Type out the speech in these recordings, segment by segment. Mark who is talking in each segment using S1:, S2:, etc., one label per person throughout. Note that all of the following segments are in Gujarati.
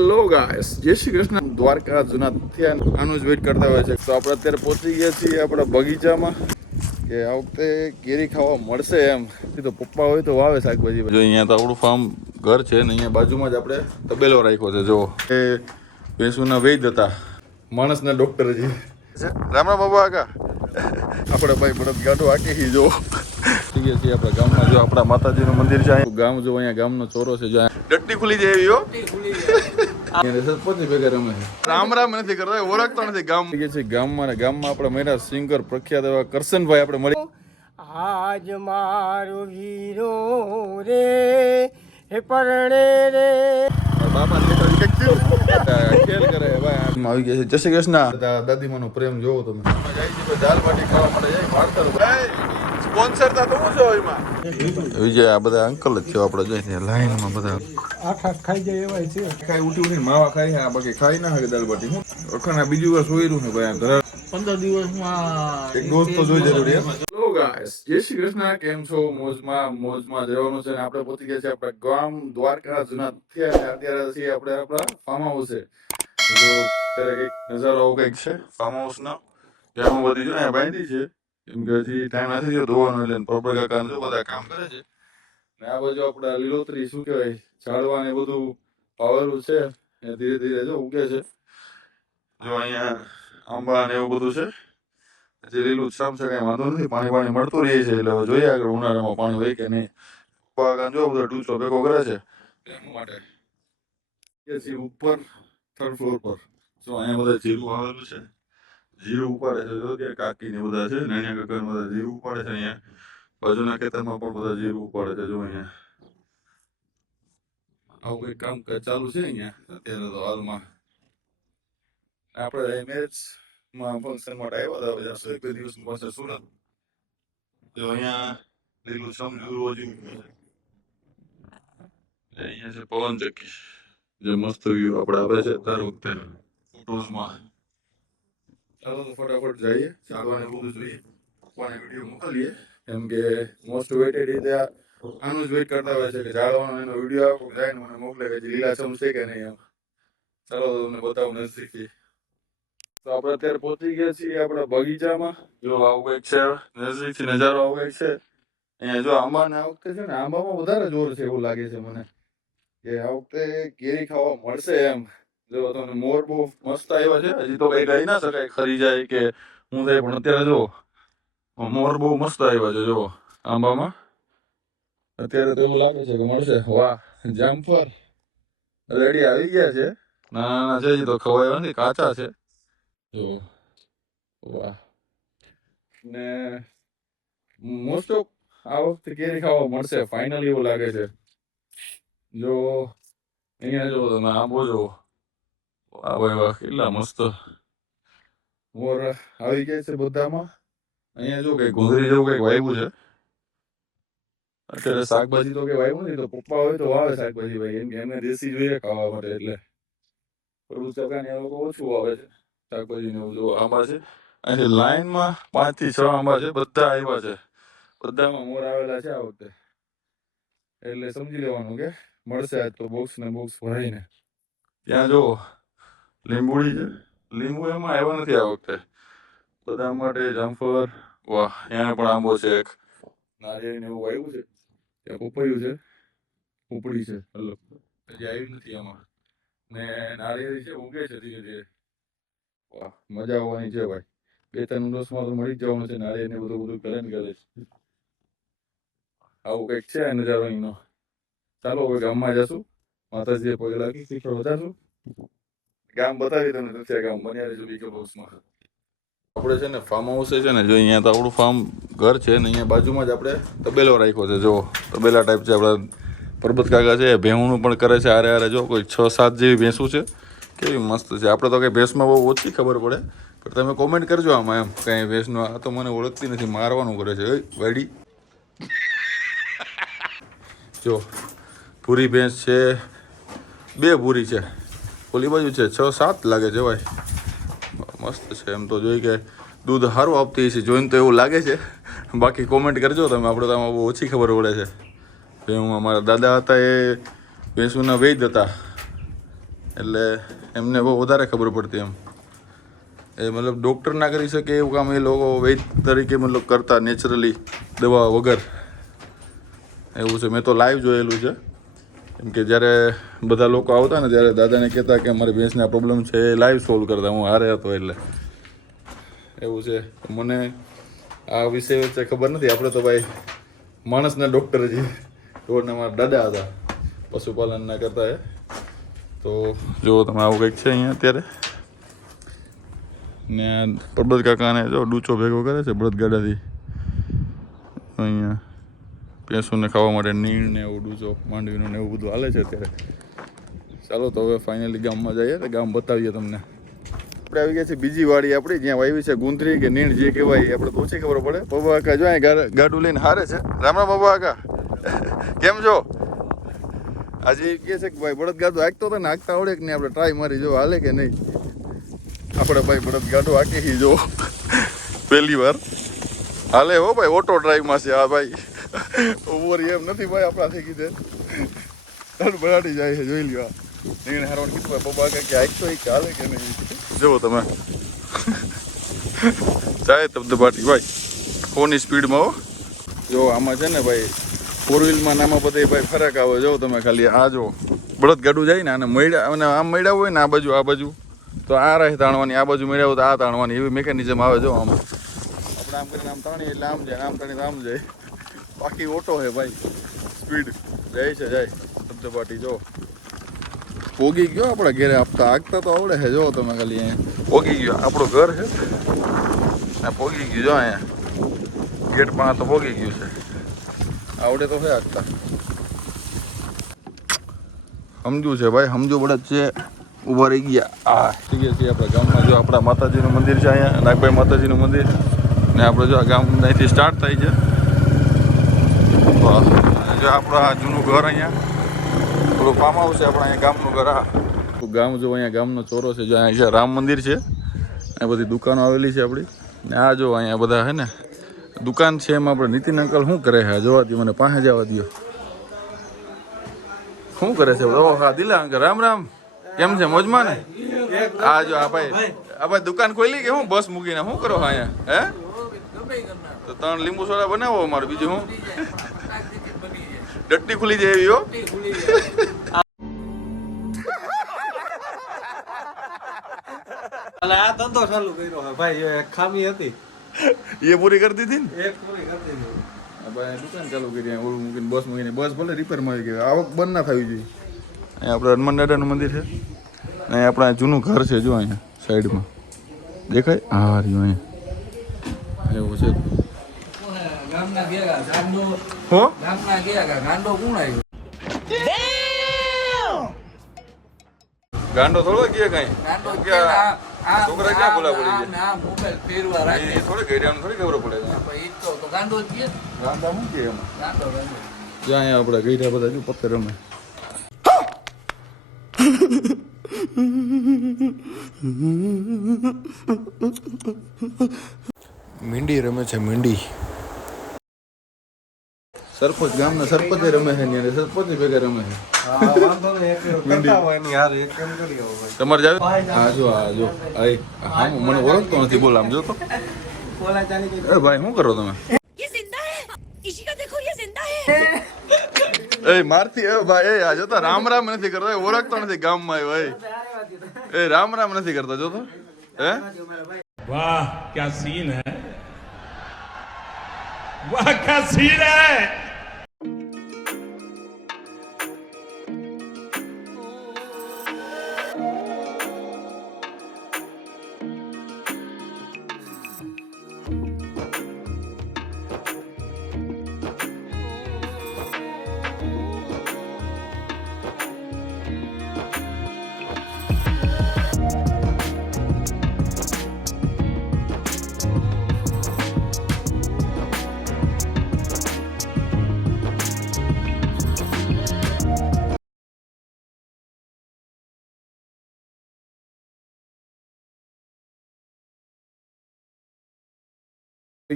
S1: હેલો ગાઈસ જય શ્રી કૃષ્ણ. દ્વારકા જુના થયા આનું જ વેઇટ કરતા હોય છે. તો આપણે અત્યારે પહોંચી ગયા છીએ આપણા બગીચામાં કે આ વખતે કેરી ખાવા મળશે એમ. તો પપ્પા હોય તો વાવે શાકભાજી. જો અહીંયા તો આપણું ફાર્મ ઘર છે ને અહીંયા બાજુમાં જ આપણે તબેલો રાખ્યો છે, જો. એ ભેંસુના વૈદ હતા. માણસના ડોક્ટર છે રામ રામ બાબા આગા. આપણે ભાઈ બળદ ગાડો હાકી જો. થઈ ગયા છીએ આપણા ગામમાં જો આપણા માતાજીનું મંદિર છે ગામ જો અહીંયા ગામનો ચોરો છે જો ડટ્ટી ખુલી જાય એવી રમે. રામ નથી કરતા ઓળખતો નથી ગામ. છે ગામમાં ગામમાં આપણે મહિના સિંગર પ્રખ્યાત એવા કરશનભાઈ આપણે મળી.
S2: આજ મારો વીરો રે હે પરણે રે.
S1: બાપા. ખેલ કરે ભાઈ. આવી ગયા છે. જય શ્રી કૃષ્ણ. દાદીમાનો પ્રેમ જોવો તમે. જાય છે દાલ બાટી ખાવા માટે જાય સ્પોન્સર તો તો છો એમાં. વિજય આ બધા અંકલ જ છે આપણે જોઈએ લાઈનમાં બધા.
S2: આઠ આઠ ખાઈ જાય એવાય છે.
S1: ખાઈ ઉઠી ઉઠી માવા ખાઈ આ બાકી ખાઈ ના શકે દાલ બાટી હું અખાના બીજી વાર સોયરું ને ભાઈ આ ઘર.
S3: પંદર દિવસમાં
S1: એક દોસ્ત તો જોઈ જરૂરી હેલો ગાઈસ જય શ્રી કૃષ્ણ. કેમ છો? મોજમાં મોજમાં જવાનું છે ને આપણે પહોંચી ગયા છે આપણે ગામ દ્વારકા જૂના. થયા અત્યારે છીએ આપણે આપણા ફાર્મ હાઉસ છે જો અત્યારે કંઈક નજારો આવો કંઈક છે ફાર્મ હાઉસનો ત્યાં બધી જો અહીંયા બાંધી છે. કેમ કે હજી ટાઈમ નથી થયો ધોવાનો એટલે પ્રોપર કાકા જો બધા કામ કરે છે. ને આ બાજુ આપણા લીલોતરી, શું કહેવાય, ઝાડવા ને બધું વાવેલું છે. એ ધીરે ધીરે જો ઉગે છે. જો અહીંયા આંબા ને એવું બધું છે. જે લીલું છામ છે કઈ વાંધો નથી. પાણી પાણી મળતું રહે છે એટલે જોઈએ આગળ ઉનાળામાં પાણી હોય કે નહીં. પાકા જો બધો ડૂચો ભેગો કરે છે. એના માટે ઉપર થર્ડ ફ્લોર પર. જો અહીંયા બધા જીરું આવેલું છે. જીરું ઉપાડે છે, જો કે કાકી ને બધા છે નાના કાકા બધા જીરું ઉપાડે છે અહીંયા. બાજુના ખેતરમાં પણ બધા જીરું ઉપાડે છે, જો અહીંયા. આવું કઈ કામ ચાલુ છે અહીંયા? અત્યારે તો હાલમાં. આપણે મેચમાં ફંક્શન માટે આવ્યા હતા બધા એક બે દિવસ પાસે સુરત. તો અહીંયા લીલું સમજુ રોજ અહીંયા છે પવન ચક્કી જે મસ્ત વ્યૂ આપણે આવે છે દર વખતે ફોટોઝમાં. ચાલો તો ફટાફટ જઈએ. ચાલવાને બધું જોઈએ. કોને વીડિયો મોકલીએ. કેમ કે મોસ્ટ વેટેડ રીતે આનું જ વેઇટ કરતા હોય છે કે જાળવાનો એનો વીડિયો આપો જાય ને મને મોકલે કે લીલાછમ છે કે નહીં એમ. ચાલો તો તમને બતાવું નજીકથી તો આપણે અત્યારે પહોંચી ગયા છીએ આપણા બગીચામાં. જો આવું કંઈક છે નજીકથી નજારો આવું કંઈક છે. અહીંયા જો આંબાને આ વખતે છે ને આંબામાં વધારે જોર છે એવું લાગે છે મને. કે આ વખતે કેરી ખાવા મળશે એમ. જો તમને મોર બહુ મસ્ત આવ્યા છે, હજી તો કઈ કહી ના શકાય, ખરી જાય કે હું થાય, પણ અત્યારે જો મોર બહુ મસ્ત આવ્યા છે જો આંબામાં. અત્યારે તો એવું લાગે છે કે મળશે. વાહ, જામફળ. રેડી આવી ગયા છે. નાના નાના છે તો ખવાય નથી, કાચા છે. જો વાહ. ને મોસ્ટ ઓફ આ વખતે કેરી ખાવા મળશે ફાઇનલી એવું લાગે છે. જો, અહીંયા જો તમે, આંબો જો વાહ વાહ કેટલા મસ્ત મોર આવી ગયા છે બધામાં અહીંયા જો કઈ ગુંદરી જેવું કંઈક વાવ્યું છે અત્યારે શાકભાજી તો કઈ વાવ્યું નથી તો પપ્પા હોય તો વાવે શાકભાજી ભાઈ એમ એમને દેશી જોઈએ ખાવા માટે એટલે પ્રભુ સગા એ લોકો ઓછું વાવે છે શાકભાજી ને જો આંબા છે અહીંથી લાઈનમાં પાંચથી છ આંબા છે બધા આવ્યા છે બધામાં મોર આવેલા છે આ વખતે એટલે સમજી લેવાનું કે મળશે આજ તો બોક્સ ને બોક્સ ભરાઈને ત્યાં જો લીંબુડી છે લીંબુ એમાં આવ્યા નથી આ વખતે. બધા માટે જામફળ, વાહ, અહીંયા પણ આંબો છે એક. નારિયેળ એવું આવ્યું છે? ત્યાં પપૈયું છે? ઉપડી છે. હલો. હજી આવ્યું નથી એમાં ને નારિયેળી છે ઉગે છે ધીરે ધીરે. વાહ, મજા આવવાની છે ભાઈ. બે ત્રણ દિવસમાં તો મળી જ જવાનું છે નારિયેળ ને બધું બધું કરે ને કરે છે. આવું કંઈક છે નજારો અહીંનો. ચાલો હવે ગામમાં જશું. માતાજીએ પગે લાગી શીખર વધારશું ગામ બતાવી તમને નથી ગામ બન્યા રહેજો બીજો બોક્સમાં આપણે છે ને ફાર્મ હાઉસ છે ને, જો અહીંયા તો આપણું ફાર્મ ઘર છે ને, અહીંયા બાજુમાં જ આપણે તબેલો રાખ્યો છે જો તબેલા ટાઈપ છે, આપણા પરબત કાકા છે, ભેહુંનું પણ કરે છે આરે આરે જો, કોઈ છ, સાત જેવી ભેંસું છે. કેવી મસ્ત છે. આપણે તો કંઈ ભેંસમાં બહુ ઓછી ખબર પડે, પણ તમે કોમેન્ટ કરજો આમાં એમ. કંઈ ભેંસનું આ તો મને ઓળખતી નથી, મારવાનું કરે છે. વાડી. જો પૂરી ભેંસ છે, બે પૂરી છે. ઓલી બાજુ છે, છ, સાત લાગે છે ભાઈ. મસ્ત છે, એમ તો જોઈ કે દૂધ સારું આપતી છે જોઈને તો એવું લાગે છે. બાકી કોમેન્ટ કરજો તમે, આપણે તો આમાં બહુ ઓછી ખબર પડે છે. હું અમારા દાદા હતા એ ભેંસુના વૈદ હતા. એટલે એમને બહુ વધારે ખબર પડતી એમ. એ મતલબ ડૉક્ટર ના કરી શકે એવું કામ એ લોકો વૈદ તરીકે મતલબ કરતા નેચરલી દવા વગર. એવું છે, મેં તો લાઈવ જોયેલું છે. કેમ કે જ્યારે બધા લોકો આવતા ને ત્યારે દાદાને કહેતા કે મારી ભેંસને આ પ્રોબ્લેમ છે, એ લાઈવ સોલ્વ કરતા. હું હારે હતો એટલે. એવું છે. મને આ વિષય વચ્ચે ખબર નથી. આપણે તો ભાઈ માણસના ડૉક્ટર જે ઢોરના મારા દાદા હતા. પશુપાલનના કરતા એ. તો જો તમે આવું કંઈક છે અહીંયા અત્યારે. ને પરબત કાકાને જો ડૂચો ભેગો કરે છે બળદગાડાથી અહીંયા. ભેંસોને ખાવા માટે નીણ ને એવું ડૂચો માંડવીનું ને એવું બધું હાલે છે અત્યારે. ચાલો તો હવે ફાઇનલી ગામમાં જઈએ તો ગામ બતાવીએ તમને. આપણે આવી ગયા છે બીજી વાડી આપણી, જ્યાં વાવી છે ગુંદરી કે નીણ જે કહેવાય આપણે તો ઓછી ખબર પડે. બાબા કાકા, જો અહીંયા ગા- ગાડું લઈને હારે છે. રામ રામ બાબા કાકા. કેમ છો? આજે કહે છે કે ભાઈ બળદ ગાડું હાંકતો હતો ને હાંકતા આવડે કે નહીં? આપણે ટ્રાય મારી જો હાલે કે નહીં? આપણે ભાઈ બળદ ગાડું હાંકી જો. પહેલી વાર. હાલે હો ભાઈ ઓટો ડ્રાઈવમાં છે આ ભાઈ. ઓવર એમ નથી ભાઈ આપણાથી કીધે. બરાડી જાય છે, જોઈ લ્યો નીણ હારવાનું કીધું ભાઈ પપ્પા કે હોય કે હાલે કે નહીં. જુઓ તમે. જાય તબદ બાટી ભાઈ. ફોનની સ્પીડમાં હો. જો, આમાં છે ને ભાઈ ફોર વ્હીલમાં ને આમાં બધે ભાઈ ફરક આવે. જો તમે ખાલી, આ જો બળદ ગાડું જાય ને અને મળ્યા અને આમ મળ્યા હોય ને આ બાજુ આ બાજુ. તો આ રહે તાણવાની, આ બાજુ મળ્યા હોય તો આ તાણવાની, એવી મિકેનિઝમ આવે જો આમાં. આમ કરીને આમ તાણીએ એટલે આમ જાય, આમ તાણીએ તો આમ જાય. બાકી ઓટો હે ભાઈ, સ્પીડ. જાય છે, જાય. ધબધબાટી, જો. પોગી ગયો આપણા ઘેરે આપતા આગતા તો આવડે છે જો તમે ખાલી અહીંયા. પોગી ગયો. આપણું ઘર છે. આ પોગી ગયું, જો અહીંયા. ગેટ પાસે તો પોગી ગયું છે. આવડે તો છે આગતા. સમજુ છે ભાઈ સમજુ જ છે. ઊભા રહી ગયા. આ થઈ ગયા આપણા ગામમાં જો આપણા માતાજીનું મંદિર છે અહીંયા, નાગભાઈ માતાજીનું મંદિર. ને આપણે જો ગામ અહીંથી સ્ટાર્ટ થાય છે. જો આપણું આ જૂનું ઘર અહીંયા, થોડું ફાર્મ હાઉસ છે આપણા અહીંયા ગામનું ઘર આ ગામ જો અહીંયા ગામનો ચોરો છે, જો અહીંયા છે રામ મંદિર છે. અહીંયા બધી દુકાનો આવેલી છે આપણી. ને આ જો અહીંયા બધા હે ને, દુકાન છે એમાં આપણે નીતિન અંકલ શું કરે છે? જોવા દો મને, પાસે જવા દો શું કરે છે? ઓહ, હા, દિલા અંકલ, રામ રામ. કેમ છે? મોજમાં ને? આ જો આ ભાઈ આ ભાઈ દુકાન ખોલી કે હું બસ મૂકીને, શું કરો અહીંયા? હે? તો ત્રણ લીંબુ સોડા બનાવો અમારે બીજું હું ડટ્ટી ખુલી જાય એવી હો.
S2: આ ધંધો ચાલુ કર્યો હે. ભાઈ એક ખામી હતી.
S1: એ પૂરી કરી દીધી ને?
S2: એક પૂરી કરી દીધી.
S1: ભાઈ દુકાન ચાલુ કરી ઓળું મૂકીને બસ મૂકીને. બસ ભલે રિપેરમાં આવી ગઈ. આવક બંધ ના થવી જોઈએ. અહીંયા આપણે હનુમાન દાદાનું મંદિર છે. અહીંયા આપણે જૂનું ઘર છે જો અહીંયા સાઈડમાં દેખાય? હા રહ્યું અહીંયા. એવું છે
S3: ગામના ગયા ગાંડો
S1: હો
S3: ગામના ગયા ગાંડો કોણ આવ્યો
S1: ગાંડો થોડો કે કઈ
S3: ગાંડો
S1: ક્યાં?
S3: આ- આ-
S1: છોકરા ક્યાં ભૂલા પડી
S3: આ-
S1: ગયા?
S3: આ મોબાઈલ ફેરવા
S1: એ
S3: રાખે
S1: થોડી ખબર પડે છે
S3: પણ તો તો ગાંડો જ કે
S1: ગાંડા શું કે એમાં
S3: ગાંડો
S1: જ્યાં આપણે ગઈઢા બધા જો પથ્થર રમે મીંડી રમે છે મીંડી. સરપંચ ગામના સરપંચ રમે છે ને સરપંચ ભેગા રમે છે. તમારે જાવ? હા જો હા જો. હા મને ઓળખતો નથી બોલ આમ જો તો. એ ભાઈ શું કરો તમે? એ મારતી એ ભાઈ એ આ જોતા રામ રામ નથી કરતો ઓળખતો નથી ગામમાં એ ભાઈ. એ રામ રામ નથી કરતો જોતો હે?
S4: वाह क्या सीन है वाह क्या सीन है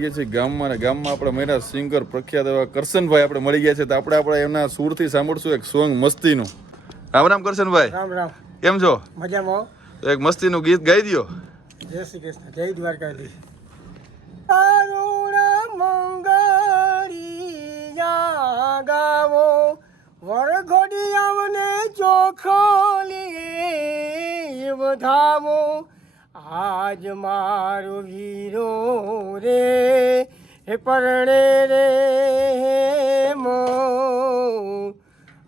S1: ગયા છે. ગામમાં ને ગામમાં આપણે મેરા સિંગર પ્રખ્યાત એવા કરશનભાઈ આપણે મળી ગયા છે. તો આપણે આપણે એમના સુરથી સાંભળશું એક સોંગ મસ્તીનું. રામ રામ કરશનભાઈ.
S2: રામ રામ.
S1: કેમ છો?
S5: મજામાં
S1: એક મસ્તીનું ગીત ગાઈ દ્યો.
S5: જય શ્રી કૃષ્ણ. જય દ્વારકાધીશ. અરુણ મંગળિયા ગાવો. વરઘોડિયામને ચોખલી વધાવો આજ મારો વીરો રે, હે પરણે રે મો.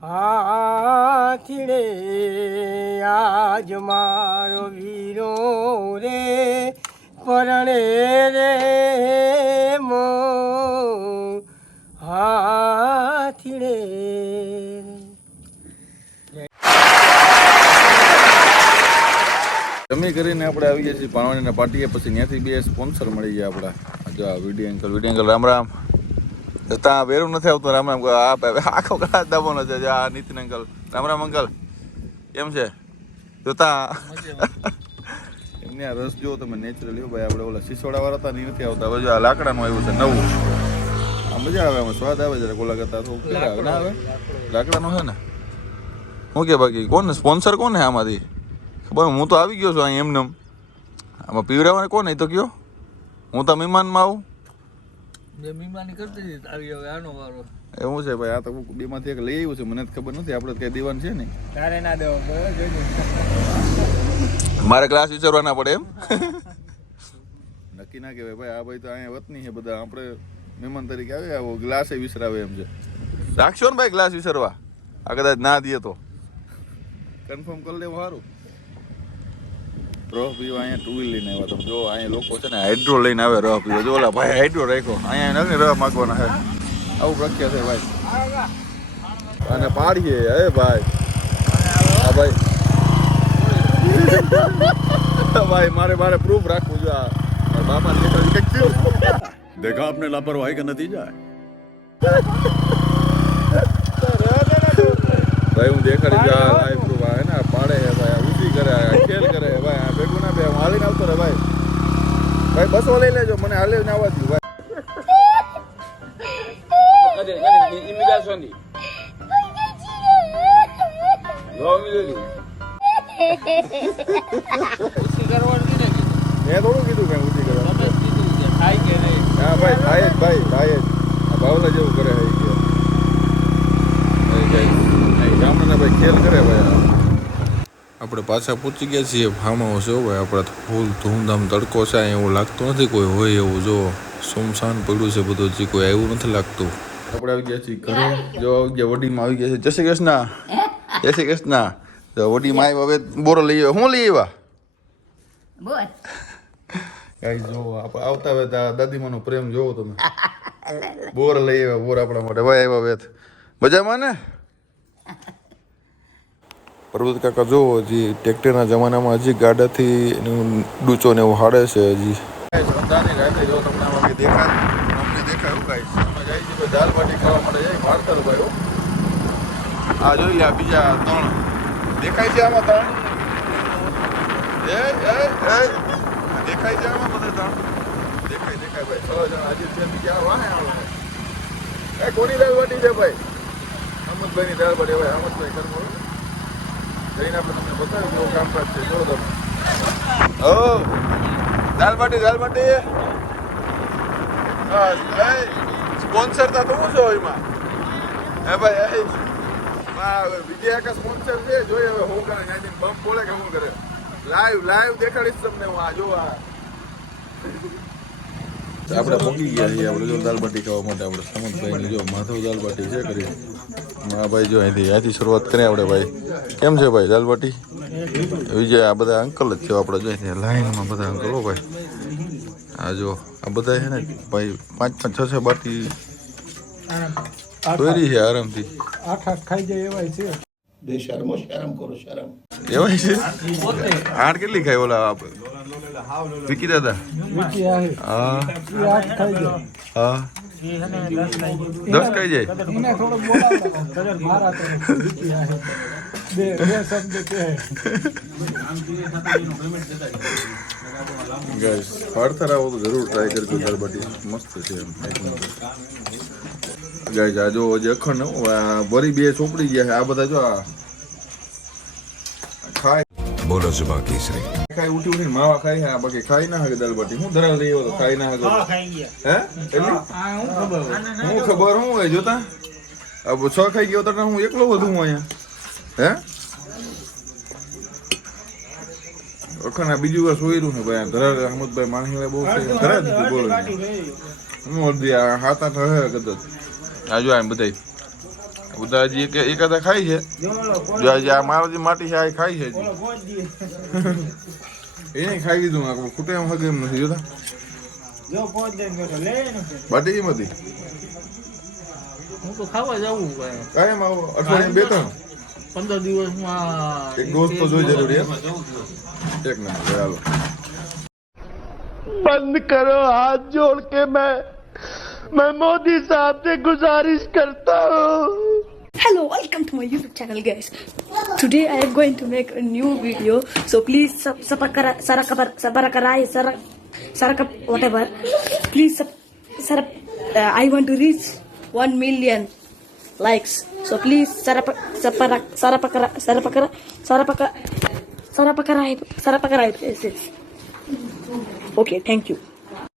S5: આથીડે આજ મારો વીરો રે, પરણે રે મો. હાથીડે
S1: જમી કરીને આપણે આવીએ છીએ પાવણીના પાટીએ પછી ત્યાંથી બે સ્પોન્સર મળી ગયા આપણા. જો આ video uncle video uncle Ram Ram. ત્યાં વેરું નથી આવતું, રામ રામ. આખો કલાક દાબોનો છે આ નીતિન અંકલ. રામ રામ અંકલ. કેમ છે? જોતા એમને આ રસ જુઓ તમે નેચરલી ભાઈ. આપણે ઓલા સિસોડા વાળા હતા નહીં નથી આવતા. હવે જો આ લાકડાનું આવ્યું છે, નવું. આ મજા આવે, આમાં સ્વાદ આવે જરા ગોલા કરતા. તો આવે? લાકડાનું છે ને? શું કે બાકી? કોણ? સ્પોન્સર કોણ છે આમાંથી? ખબર હું તો આવી ગયો છું અહીં એમને આમાં પીવડાવવાને કોણ એ તો કયો. હું તો મહેમાનમાં આવું.
S3: બે મીમાની કરતી હતી હવે આનો વારો.
S1: એવું છે ભાઈ આ તો બેમાંથી એક લઈ આવ્યું છે મને ખબર નથી આપણે તો કઈ દીવાન છે ને
S5: તારે ના દેવો
S1: મારે ક્લાસ વિચારવાના પડે એમ. નક્કી ના કહેવાય ભાઈ આ ભાઈ તો અહીંયા વતની છે બધા આપણે મહેમાન તરીકે આવે આવો ગ્લાસ વિસરાવે એમ છે. રાખશો ને ભાઈ ગ્લાસ વિસરવા. આ કદાચ ના દે તો. કન્ફર્મ કરી લેવું સારું. રહ પીવા અહીંયા ટુ વ્હીલ લઈને આવ્યા તમે જો અહીંયા લોકો છે ને હાઇડ્રો લઈને આવે રહ પીવા. જો ઓલા ભાઈ હાઇડ્રો રાખ્યો. અહીંયા નથી રહ માગવાના છે. આવું પ્રખ્યાત છે ભાઈ. અને પાડીએ હે ભાઈ. હા ભાઈ. ભાઈ મારે મારે પ્રૂફ રાખવું જો આ. બાપા દીકરા
S4: દેખા આપને લાપરવાહી કે નથી જાય?
S1: ભાઈ હું દેખાડી જા લાઈવ બસો લઈ લેજો મને હાલે ને આવવા દઉં પાછા પૂછી ગયા છીએ ફાર્મ હાઉસ હો ભાઈ? આપણે ફૂલ ધૂમધામ તડકો છે એવું લાગતું નથી કોઈ હોય એવું. જો સુમસાન પડ્યું છે બધું જે કોઈ આવ્યું નથી લાગતું. આપણે આવી ગયા છીએ ઘરે. જો આવી ગયા વડીમાં આવી ગયા છે. જય શ્રી કૃષ્ણ. જય શ્રી કૃષ્ણ. વડીમાં આવ્યા હવે બોરો લઈ આવ્યા. હું લઈ આવ્યા?
S6: બોલ.
S1: ગાઈ જો આપણે આવતા હવે દાદીમાનો પ્રેમ જોવો તમે. બોર લઈ આવ્યા બોર આપણા માટે. ભાઈ આવ્યા વેત મજામાં ને? પર્વત કાકા જુઓ હજી ટ્રેક્ટરના જમાનામાં હજી ગાડાથી ડૂચો ને એવું હાડે છે હજી આ જોઈ લે બીજા ત્રણ દેખાય છે આમાં ત્રણ દેખાય છે આમાં બધા દેખાય દેખાય ભાઈ છ જણા આજે છે બીજા વાહે આવે કોની દાલ બાટી છે ભાઈ અહમદભાઈની દાલ બાટી ભાઈ અહમદભાઈ કરમો જઈને આપણે તમને બતાવ્યું કેવું કામકાજ છે. જો તમે. ઓ દાલ બાટી સ્પોન્સર તો તું એમાં. હે ભાઈ બીજે એક સ્પોન્સર છે. જોઈએ હવે શું કરે ત્યાંથી બોલે કે શું કરે. લાઈવ લાઈવ દેખાડીશ તમને હું આ, જો આ. આપણે પહોંચી ગયા છીએ. આપણે જો દાલ બાટી ખાવા માટે આપણે સમંતભાઈની જો માધવ દાલ બાટી છે કરી હા ભાઈ જો અહીંથી અહીંથી શરૂઆત કરીએ આપણે ભાઈ. કેમ છે ભાઈ દાલ બાટી વિજય આ બધા અંકલ જ છે આપણે જો અહીંથી. લાઈનમાં બધા અંકલો ભાઈ. આ જો આ બધા છે ને ભાઈ પાંચ પાંચ છ છ બાટી દોરી છે આરામથી.
S5: આઠ આઠ ખાઈ જાય એવાય છે.
S1: એવાય છે? આઠ કેટલી ખાય ઓલા આપણે વિકી દાદા? દસ કઈ જાય? આવો તો જરૂર ટ્રાય કરજો મસ્ત છે એમ. ગાઈસ આ જો અખંડ વરી બે ચોપડી ગયા છે. આ બધા જો આ
S7: બોલો બાકી શ્રી
S1: ખાઈ ઉઠી ઉઠી માવા ખાઈ આ બાકી ખાઈ ના હગે દાલબાટી હું ધરાવ રહ્યો તો ખાઈ ના
S5: હગે
S1: હે
S5: હું ખબર
S1: હું હોય જોતા અબ છ ખાઈ ગયો તો હું એકલો વધુ હું અહીંયા હે બીજું વાર સોયરું ને ભાઈ ધરાવે અહમદભાઈ માણસીભાઈ બહુ ધરાવે દીધું બોલો હું અડધી હાથ આઠ હે કદાચ આજુ આમ બધાય બધા હજી એક એકાદા ખાઈ છે
S5: જો ઓલો કોણ-
S1: જો હજી આ મારો જે માટી છે આ ખાઈ છે
S5: ઓલો
S1: હજી
S5: પહોંચ દે.
S1: એને ખાઈ લીધું આ ખૂટે એમ હગે એમ નથી જોતા
S5: જો પહોંચ દે ને બેઠો. લે ને કે.
S1: બાટી એમ હતી
S3: હું તો ખાવા જવું ભાઈ
S1: કાયમ આવો અઠવાડિયે બે ત્રણ
S3: પંદર દિવસમાં
S1: એક દોસ્ત તો જોઈ જરૂરી એમ એક નંબર હાલો
S8: बंद करो हाथ जोड़ के मैं मैं मोदी साहब से गुजारिश करता हूँ
S6: Hello, welcome to my YouTube channel, guys. Today I am going to make a new video, so please sub subakara sarakabara sabarakarai sarak sarakap whatever. Please sub. Uh, I want to reach one million likes, so please sarap saparak sarapakara sarapakara sarapaka sarapakarai sarapakarai. Yes, yes. Okay, thank you.